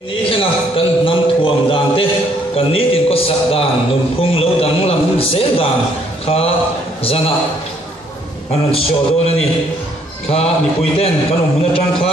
Ni henga kan nam thuam dan te kan ni tin ko sa dan num phung lo dang lam zel dan kha zana anan sho do na ni kha ni puiten kan um na tang kha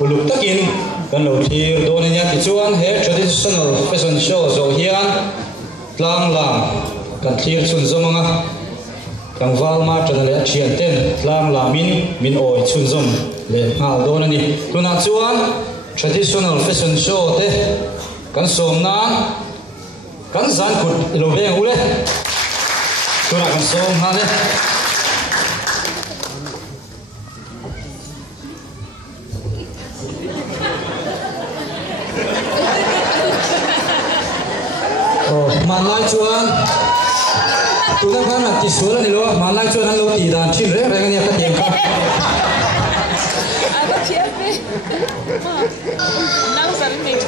uluk takin kan lo thir do na nya ti chuan he traditional fashion show zo hian tlang lam kan thir chun zomanga kan wal ma tan le thian ten tlang lamin min oi chun zom le ngal do na ni tuna chuan traditional fashion show te kan som na kan zan kut lo veng ule tuna kan som ha le oh manlai chuan tuna kan na ti sula ni lo manlai chuan an lo ti dan thin re re ni ka tem ka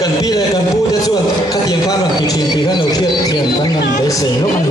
kan pi le kan pu te chuan ka tiang pha ran ti thin pi kan lo thiat thian kan ngam be sei lo kan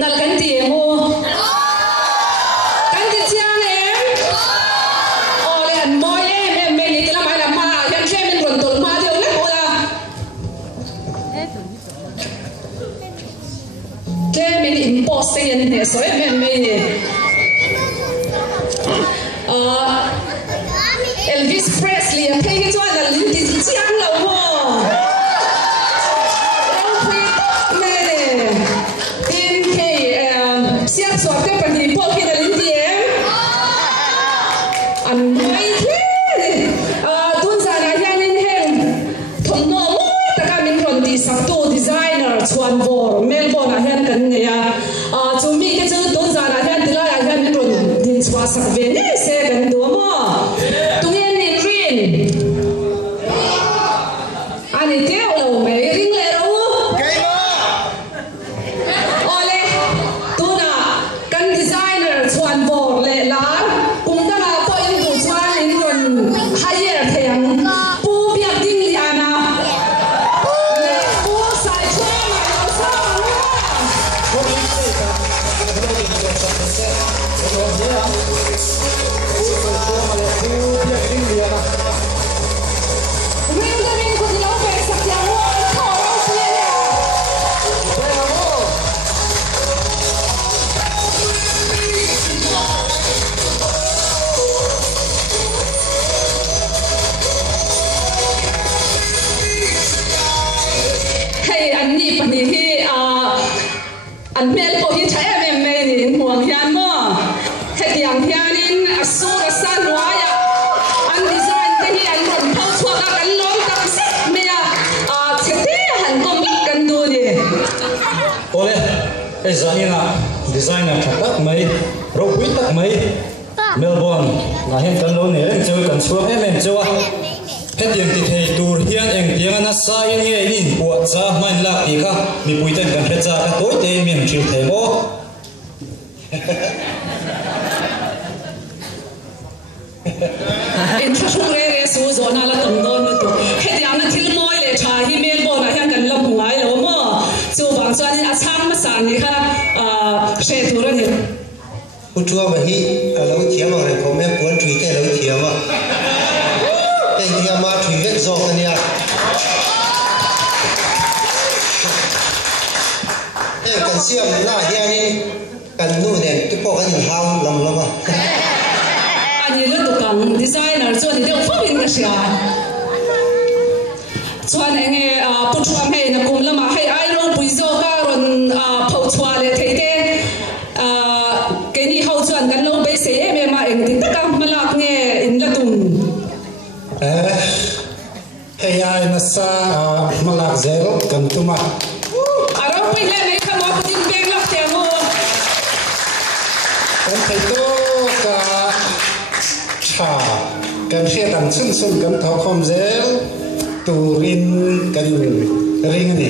Nal kan ti mo kan ti chiang em ole an moi em me ni tila mai la ma yan che min ron tol ma deu le ola che min imposte yan ne so em me ni Elvis Presley a pe hi chwa da lin ti chiang lo mo Melbourne a hian kan nei a chu mi ke chu tu zan a hian tilai a hian min ron din chwa sak ve ne se kan du mo tungen ni rin ani te lo me ring le ro kai ma ole tu na kan designer chuan vor le lar kum da na po in du chuan in ron higher theng pu biak ding li ana le pu sai chwa ma lo sa Hey, anh đi phần đi khi anh mẹ có hi thấy em mẹ đi muang hian mo hết yang hian in asu asan waya anh design te hi anh ron thau chua ka kan lom tak set me a chete han kom lak kan du ni ole ai zanina designer tak mai ro pui tak mai Melbourne na hen kan lo ne reng cheu kan chuak em chua hết tiền thì thầy tour hiền anh tiếng anh sai anh nghe nhìn của cha man lạc thì khác bị bùi tên cần hết ra cái tối tê miền chịu thầy bố in thung re su zo na la tam don tu hết yang na thil moi le tha hi Melbourne na hian kan lam ngai lo mo chu bang chuan a chang ma san ni kha she tur ani u chua ma hi a lo thiam ang re ko me puan thui te lo thiam a cái thiam ma thui vek zo ka nia cái kan siam na hian in kan nu ne tu po kan hau lam lama ani le to kang designer chuan ni deuh fawin ka sia chuan enge putham hei na kum lama hei ai ro pui zo ka ron phau chua le thei te ke ni ho chuan kan lo be se em ma eng ti taka malak nge in la tum AI nasa malak zero kan tuma aro pui le nei kha mo putin beng lak te mo kan thai to ka cha kan hria tan sun sun kan thau khom zel turin kan ring ni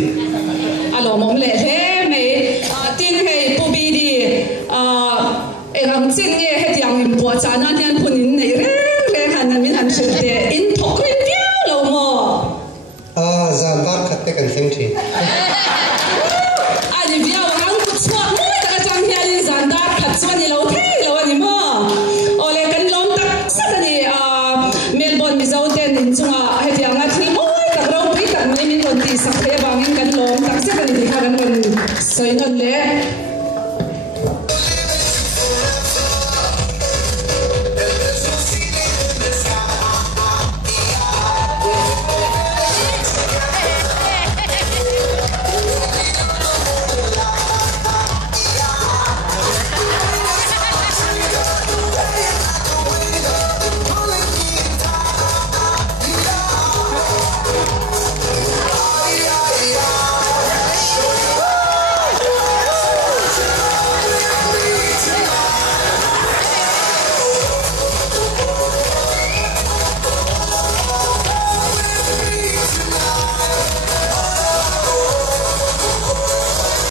alo mom le he me tin hei pu bi di engam chin nge het yang im po cha na hian phunin nei re han min han chete in thok rin piao lo mo zan dar khat te kan thing thi ani viao hang ku chwa mo ta chang hian in zan dar khat chuan ni lo thei lo ani mo ole kan lom tak satani Melbourne mi zo ten in chunga het yang a thil mo tak ro pi tak mai min ron ti sak the bangin kan lom tak satani ti kha kan ron soinon le